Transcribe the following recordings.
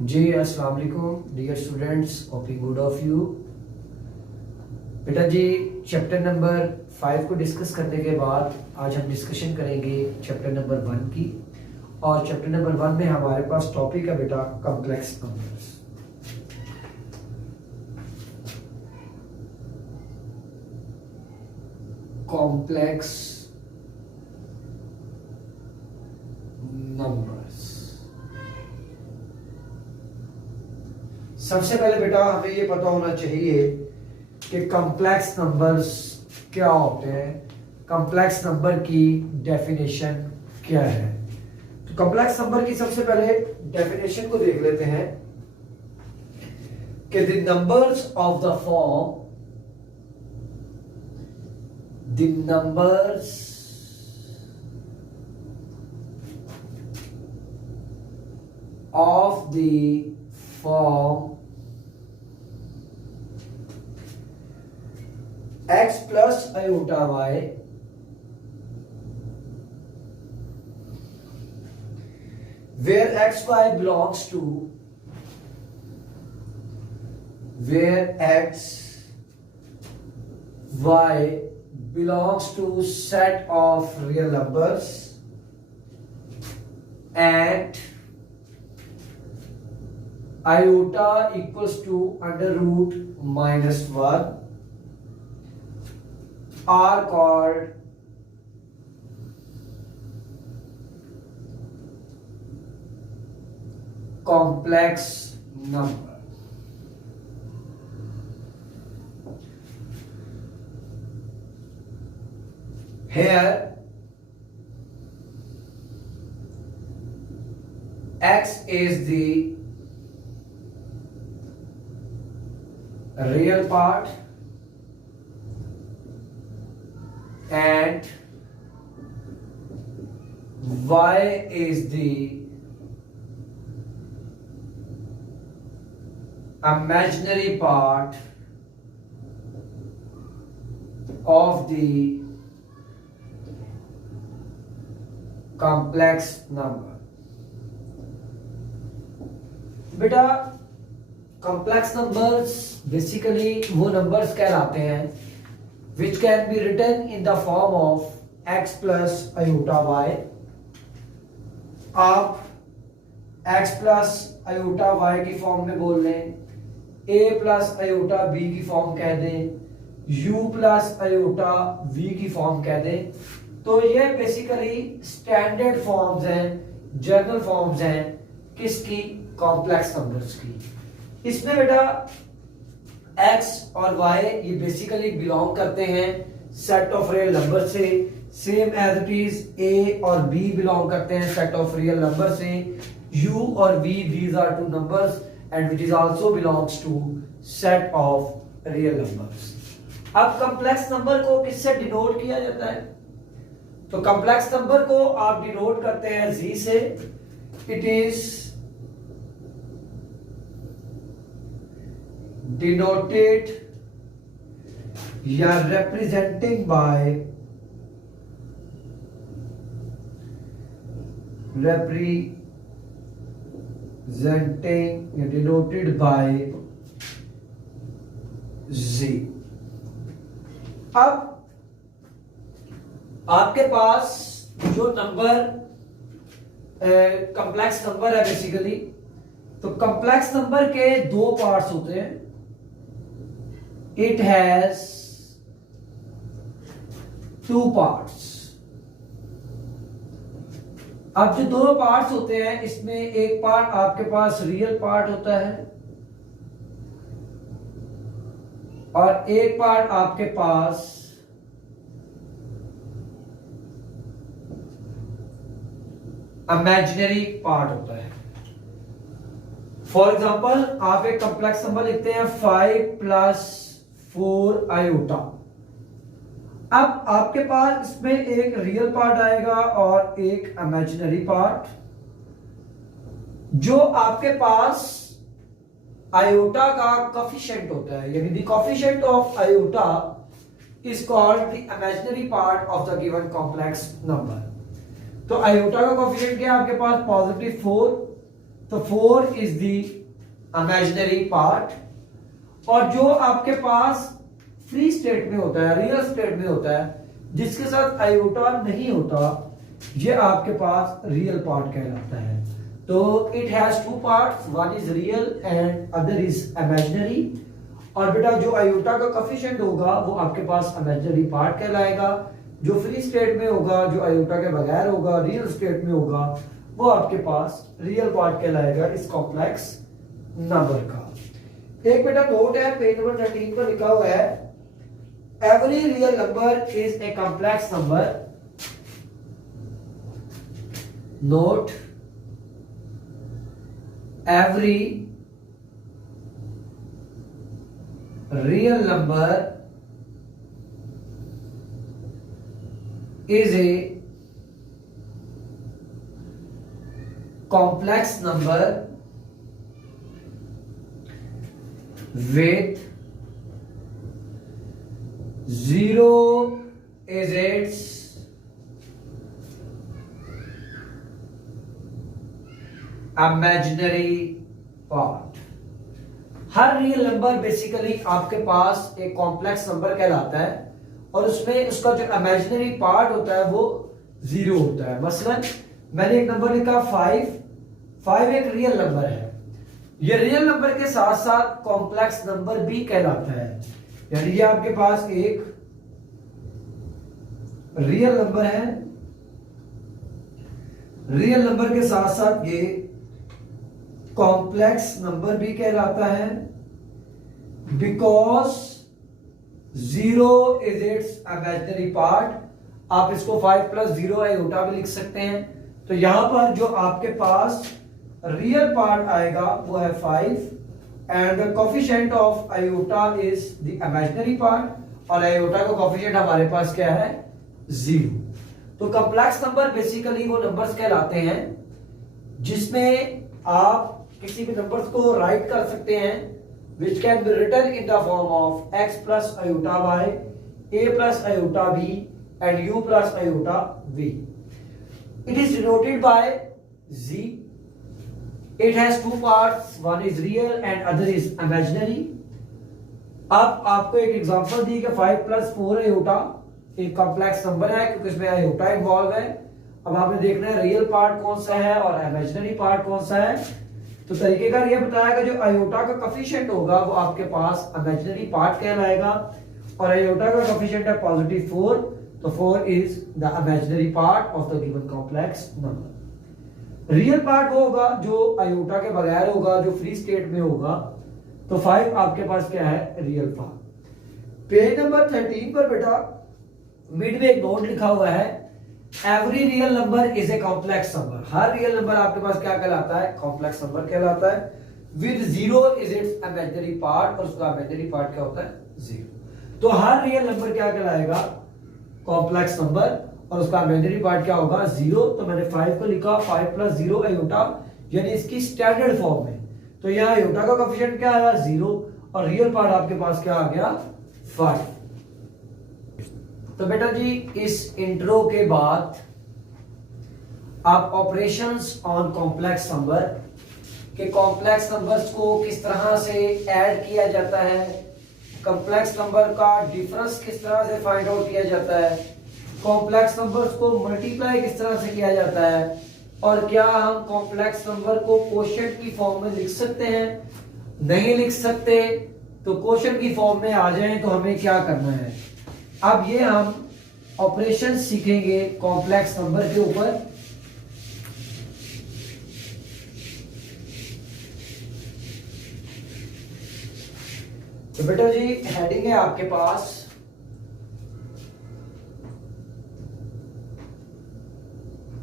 जी अस्सलाम वालेकुम dear students, hoping good of you. बेटा जी, चैप्टर नंबर 5 को डिस्कस करने के बाद आज हम डिस्कशन करेंगे चैप्टर नंबर 1 की। और चैप्टर नंबर 1 में हमारे पास टॉपिक है बेटा कॉम्प्लेक्स नंबर्स। Complex numbers. सबसे पहले बेटा हमें ये पता होना चाहिए कि कॉम्प्लेक्स नंबर्स क्या होते हैं, कॉम्प्लेक्स नंबर की डेफिनेशन क्या है। तो कॉम्प्लेक्स नंबर की सबसे पहले डेफिनेशन को देख लेते हैं कि the numbers of the form, the numbers of the form x plus iota y where xy belongs to, where x y belongs to set of real numbers and iota equals to under root minus 1 are called complex number. Here x is the real part and y is the imaginary part of the complex number. बेटा complex numbers basically वो numbers कहलाते हैं which can be written in the form of x plus iota y। आप x plus iota y की form में बोल लें, a plus iota b की फॉर्म कह दें, u प्लस आयोटा v की फॉर्म कह दें। तो ये बेसिकली स्टैंडर्ड फॉर्म्स हैं, जनरल फॉर्म्स हैं किसकी, कॉम्प्लेक्स नंबर्स की। इसमें बेटा x और y ये बेसिकली बिलोंग करते हैं सेट ऑफ रियल नंबर से, same as it is a और b बिलोंग करते हैं सेट ऑफ रियल नंबर से, u और v these are two numbers and which is also belongs to set of real numbers। अब complex number को किससे denote किया जाता है? तो कॉम्प्लेक्स नंबर को आप डिनोट करते हैं z से। इट इज denoted या representing by या denoted by z। अब आपके पास जो नंबर कॉम्प्लेक्स नंबर है बेसिकली, तो कॉम्प्लेक्स नंबर के दो पार्ट्स होते हैं। It has two parts। अब जो दोनों पार्ट्स होते हैं इसमें एक पार्ट आपके पास रियल पार्ट होता है और एक पार्ट आपके पास इमेजिनरी पार्ट होता है। फॉर एग्जाम्पल आप एक कॉम्प्लेक्स नंबर लिखते हैं 5 प्लस 4 आयोटा। अब आपके पास इसमें एक रियल पार्ट आएगा और एक इमेजिनरी पार्ट। जो आपके पास आयोटा का कोफिशिएंट होता है, यानी the coefficient of iota is called the imaginary part of the given complex number। तो आयोटा का कोफिशिएंट क्या है आपके पास? पॉजिटिव 4। तो 4 इज द इमेजिनरी पार्ट। और जो आपके पास फ्री स्टेट में होता है, रियल स्टेट में होता है, जिसके साथ आयोटा नहीं होता, ये आपके पास रियल पार्ट कहलाता है। तो it has two parts, one is real and other is imaginary. और बेटा जो आयोटा का कोफिशिएंट होगा वो आपके पास इमेजिनरी पार्ट कहलाएगा। जो फ्री स्टेट में होगा, जो आयोटा के बगैर होगा, रियल स्टेट में होगा, वो आपके पास रियल पार्ट कहलाएगा इस कॉम्प्लेक्स नंबर का। एक बेटा नोट है, पेज नंबर 13 पर लिखा हुआ है, every real number is a complex number. Note, every real number is a complex number with zero is imaginary part. Her real number basically आपके पास एक कॉम्प्लेक्स नंबर कहलाता है और उसमें उसका जो इमेजिनरी पार्ट होता है वो 0 होता है। मसलन मैंने एक नंबर लिखा 5 एक रियल नंबर है। ये रियल नंबर के साथ साथ कॉम्प्लेक्स नंबर भी कहलाता है। यानी ये आपके पास एक रियल नंबर है, रियल नंबर के साथ साथ ये कॉम्प्लेक्स नंबर भी कहलाता है, because 0 is it's imaginary part. आप इसको 5 + 0 आयोटा भी लिख सकते हैं। तो यहां पर जो आपके पास रियल पार्ट आएगा वो है 5 and the coefficient of iota is the imaginary part, और आयोटा का कोफिशिएंट हमारे पास क्या है, 0। तो कॉम्प्लेक्स नंबर बेसिकली वो नंबर्स कहलाते हैं जिसमें आप किसी भी नंबर्स को राइट कर सकते हैं, which can be written in the form of x plus iota y, a plus iota b and u plus iota v. It is denoted by z. It has two parts, one is real and other is imaginary. अब आपको एक example दी कि 5 + 4 iota एक complex number है क्योंकि इसमें iota involve है। अब आपने देखना है रियल पार्ट कौन सा है और इमेजिनरी पार्ट कौन सा है। तो तरीकेकार यह बताया कि जो आयोटा का कोफिशिएंट होगा वो आपके पास इमेजिनरी पार्ट कहलाएगा और आयोटा का कोफिशिएंट है +4, तो 4 is the imaginary part of the given complex number. Real part वो होगा जो आयोटा के बगैर होगा, जो फ्री स्टेट में होगा। तो 5 आपके पास क्या है, रियल पार्ट। पेज नंबर 13 पर बेटा मिड में एक नोट लिखा हुआ है, every real number is a complex number. Her real number आपके पास क्या कहलाता है, कॉम्प्लेक्स नंबर कहलाता है। With 0 is it's imaginary part, और उसका इमेजिनरी पार्ट क्या होता है, 0। तो हर रियल नंबर क्या कहलाएगा, कॉम्प्लेक्स नंबर, और उसका इमेजिनरी पार्ट क्या होगा, 0। तो मैंने 5 को लिखा 5 + 0 आयोटा, यानी इसकी स्टैंडर्ड फॉर्म में। तो यहाँ आयोटा का कोफिशिएंट क्या आया, 0, और रियल पार्ट आपके पास क्या आ गया, 5। तो बेटा जी इस इंट्रो के बाद आप ऑपरेशंस ऑन कॉम्प्लेक्स नंबर के कॉम्प्लेक्स नंबर्स को किस तरह से ऐड किया जाता है, कॉम्प्लेक्स नंबर का डिफरेंस किस तरह से फाइंड आउट किया जाता है, कॉम्प्लेक्स नंबर्स को मल्टीप्लाई किस तरह से किया जाता है, और क्या हम कॉम्प्लेक्स नंबर को क्वोशिएंट की फॉर्म में लिख सकते हैं, नहीं लिख सकते, तो क्वोशिएंट की फॉर्म में आ जाएं तो हमें क्या करना है। अब ये हम ऑपरेशन सीखेंगे कॉम्प्लेक्स नंबर के ऊपर। तो बेटा जी हेडिंग है आपके पास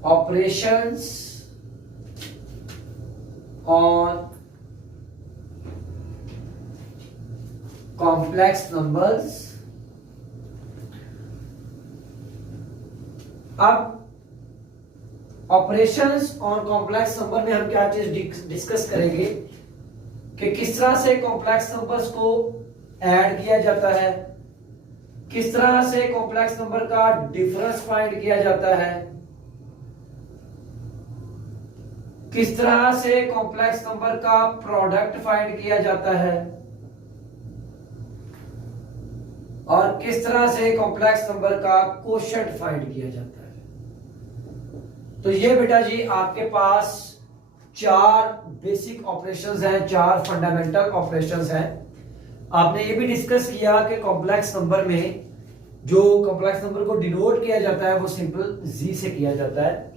ऑपरेशंस ऑन कॉम्प्लेक्स नंबर्स। अब ऑपरेशंस ऑन कॉम्प्लेक्स नंबर में हम क्या चीज डिस्कस करेंगे कि किस तरह से कॉम्प्लेक्स नंबर्स को ऐड किया जाता है, किस तरह से कॉम्प्लेक्स नंबर का डिफरेंस फाइंड किया जाता है, किस तरह से कॉम्प्लेक्स नंबर का प्रोडक्ट फाइंड किया जाता है और किस तरह से कॉम्प्लेक्स नंबर का कोशेंट फाइंड किया जाता है। तो ये बेटा जी आपके पास 4 बेसिक ऑपरेशंस हैं, 4 फंडामेंटल ऑपरेशंस हैं। आपने ये भी डिस्कस किया कि कॉम्प्लेक्स नंबर में जो कॉम्प्लेक्स नंबर को डिनोट किया जाता है वो सिंपल जी से किया जाता है।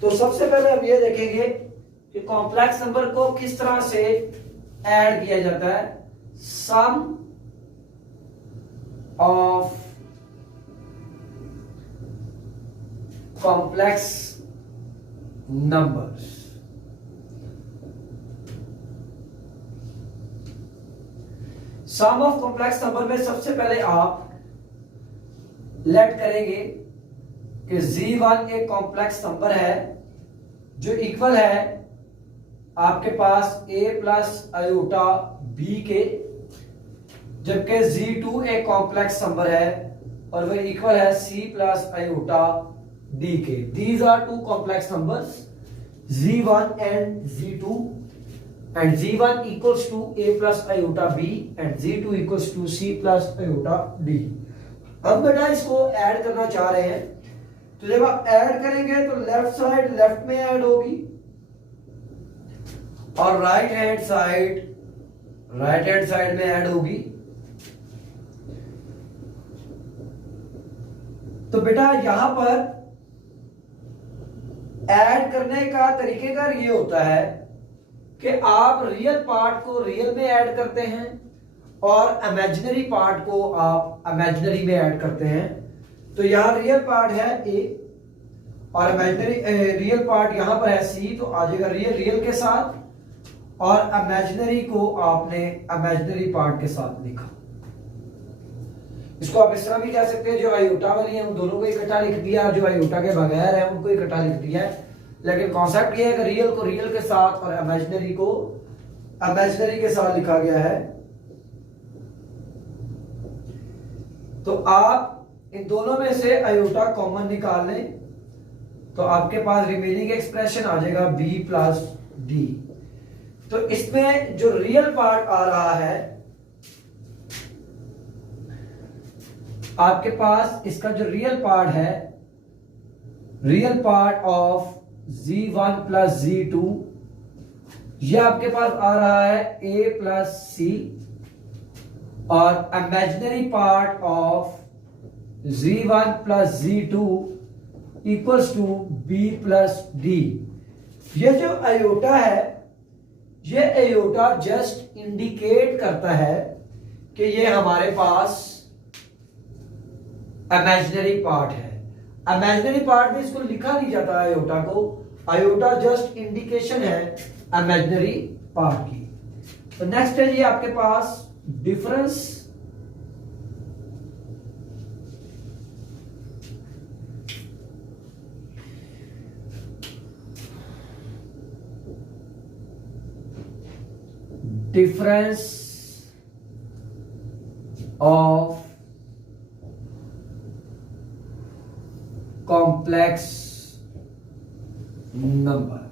तो सबसे पहले हम ये देखेंगे कि कॉम्प्लेक्स नंबर को किस तरह से ऐड किया जाता है। Sum of complex numbers. Sum of complex number में सबसे पहले आप लेट करेंगे कि Z1 एक कॉम्प्लेक्स नंबर है जो इक्वल है आपके पास a प्लस आयोटा b के, जबकि Z2 एक कॉम्प्लेक्स नंबर है और वह इक्वल है c प्लस आयोटा d के। These are two complex numbers Z1 and Z2 and Z1 equals to a plus iota b and Z2 equals to c plus iota d। अब बेटा इसको add करना चाह रहे हैं, तो जब आप ऐड करेंगे तो लेफ्ट साइड लेफ्ट में ऐड होगी और राइट हैंड साइड में ऐड होगी। तो बेटा यहां पर ऐड करने का तरीकेकार ये होता है कि आप रियल पार्ट को रियल में ऐड करते हैं और इमेजिनरी पार्ट को आप इमेजिनरी में ऐड करते हैं। तो यहां रियल पार्ट है a और इमेजिनरी रियल पार्ट यहां पर है c, तो आ जाएगा रियल के साथ और इमेजिनरी को आपने इमेजिनरी पार्ट के साथ लिखा। इसको आप इस तरह भी कह सकते हैं, जो आयोटा वाली है उन दोनों को इकट्ठा लिख दिया और जो आयोटा के बगैर है उनको इकट्ठा लिख दिया है। लेकिन कॉन्सेप्ट ये है कि रियल को रियल के साथ और इमेजिनरी को इमेजिनरी के साथ लिखा गया है। तो आप इन दोनों में से आयोटा कॉमन निकाल लें तो आपके पास रिमेनिंग एक्सप्रेशन आ जाएगा b प्लस डी। तो इसमें जो रियल पार्ट आ रहा है आपके पास, इसका जो रियल पार्ट है, real part of Z1 plus Z2, यह आपके पास आ रहा है a प्लस c और imaginary part of Z1 plus Z2 equals to b plus d. ये जो आयोटा है, ये आयोटा जस्ट इंडिकेट करता है कि ये हमारे पास इमेजिनरी पार्ट है। इमेजिनरी पार्ट में इसको लिखा नहीं जाता आयोटा को, आयोटा जस्ट इंडिकेशन है इमेजिनरी पार्ट की। तो नेक्स्ट है ये आपके पास difference of complex number.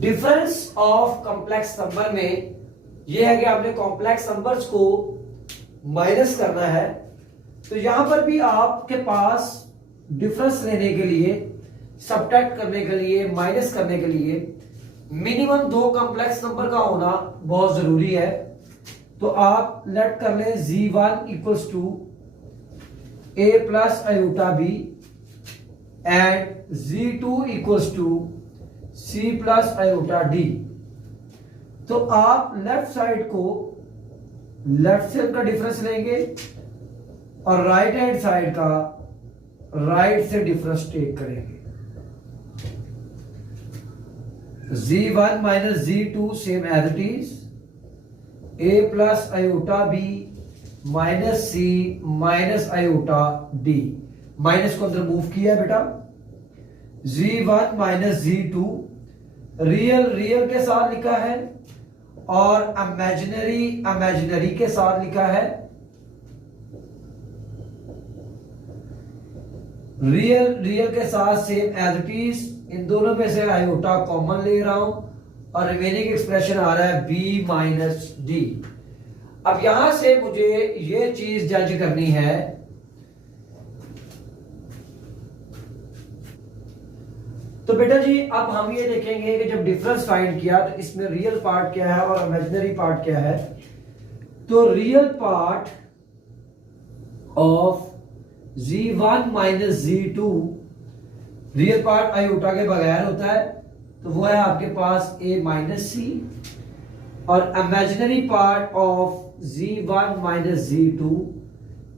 Difference of complex number में यह है कि आपने कॉम्प्लेक्स नंबर्स को माइनस करना है। तो यहां पर भी आपके पास डिफरेंस लेने के लिए, सब्ट्रैक्ट करने के लिए, माइनस करने के लिए मिनिमम 2 कॉम्प्लेक्स नंबर का होना बहुत जरूरी है। तो आप लेट कर लें Z1 equals to a plus iota b and Z2 equals to c plus iota d। तो आप लेफ्ट साइड को लेफ्ट साइड का डिफरेंस लेंगे और राइट हैंड साइड का राइट से डिफरेंस टेक करेंगे। Z1 minus Z2 same as it is, a plus iota b minus c minus iota d। Minus को अंदर मूव किया है बेटा। Z1 माइनस Z2 रियल के साथ लिखा है और इमेजिनरी के साथ लिखा है। रियल रियल के साथ सेम एज इट इज, इन दोनों में से आयोटा कॉमन ले रहा हूं और रिमेनिंग एक्सप्रेशन आ रहा है b माइनस डी। अब यहां से मुझे ये चीज जज करनी है, तो बेटा जी अब हम ये देखेंगे कि जब डिफरेंस फाइंड किया तो इसमें रियल पार्ट क्या है और इमेजिनरी पार्ट क्या है। तो real part of z1 minus z2, real part iota के बगैर होता है, तो वो है आपके पास a माइनस सी, और imaginary part of z1 minus z2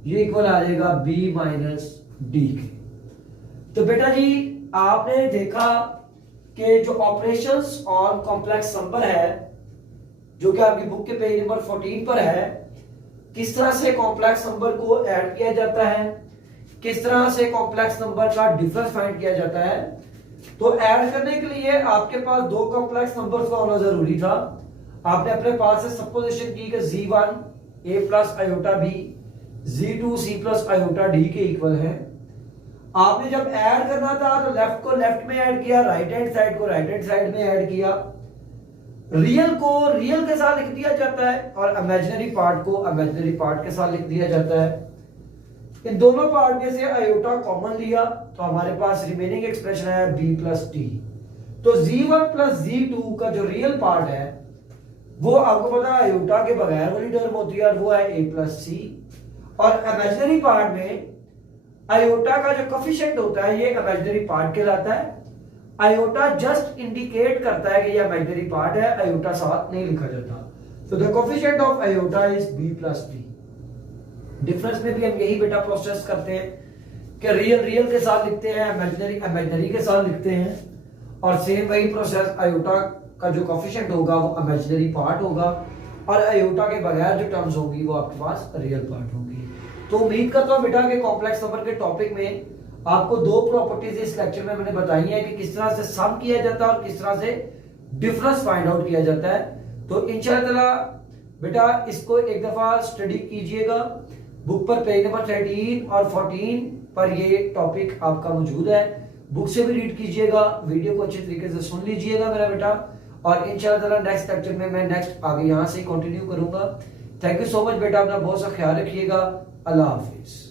ये इक्वल आ जाएगा b माइनस डी के। तो बेटा जी आपने देखा कि जो ऑपरेशंस ऑन कॉम्प्लेक्स नंबर है, जो कि आपकी बुक के पेज नंबर 14 पर है, किस तरह से कॉम्प्लेक्स नंबर को ऐड किया जाता है, किस तरह से कॉम्प्लेक्स नंबर का डिफरेंस फाइंड किया जाता है। तो ऐड करने के लिए आपके पास दो कॉम्प्लेक्स नंबर्स का होना जरूरी था। आपने अपने पास से सपोजिशन की कि z1 a plus iota b, z2 c plus iota d के इक्वल है। आपने जब ऐड करना था तो लेफ्ट को लेफ्ट में ऐड किया, राइट हैंड साइड को राइट हैंड साइड में ऐड किया। रियल को रियल के साथ लिख दिया जाता है और इमेजिनरी पार्ट को इमेजिनरी पार्ट के साथ लिख दिया जाता है। इन दोनों पार्ट में से आयोटा कॉमन लिया तो हमारे पास रिमेनिंग एक्सप्रेशन है b प्लस टी। तो z1 प्लस z2 का जो रियल पार्ट है वो आपको पता है आयोटा के बगैर वाली टर्म होती है और वो है a प्लस सी, और इमेजिनरी पार्ट में आयोटा का जो कोफिशिएंट होता है ये इमेजिनरी पार्ट कहलाता है। आयोटा जस्ट इंडिकेट करता है कि ये इमेजिनरी पार्ट है, आयोटा साथ नहीं लिखा जाता। तो the coefficient of iota is b plus T. Difference में भी हम यही बेटा प्रोसेस करते हैं कि रियल रियल के साथ लिखते हैं, इमेजिनरी इमेजिनरी के साथ लिखते हैं, और सेम वही प्रोसेस आयोटा का जो कोफिशिएंट होगा वो इमेजिनरी पार्ट होगा और आयोटा के बगैर जो टर्म्स होंगी वो आपके पास रियल पार्ट होंगी। तो उम्मीद करता हूं बेटा कि कॉम्प्लेक्स नंबर के टॉपिक में आपको दो प्रॉपर्टीज इस लेक्चर में मैंने बताई है कि किस तरह से सम किया जाता है और किस तरह से डिफरेंस फाइंड आउट किया जाता है। तो इंशाल्लाह बेटा इसको एक दफा स्टडी कीजिएगा। बुक पर पेज नंबर 13 और 14 पर ये टॉपिक आपका मौजूद है। बुक से भी रीड कीजिएगा, वीडियो को अच्छे तरीके से सुन लीजिएगा मेरा बेटा, और इंशाल्लाह नेक्स्ट लेक्चर में मैं नेक्स्ट आगे यहाँ से कंटिन्यू करूंगा। थैंक यू सो मच बेटा, अपना बहुत सा ख्याल रखिएगा। अल्लाह हाफिज।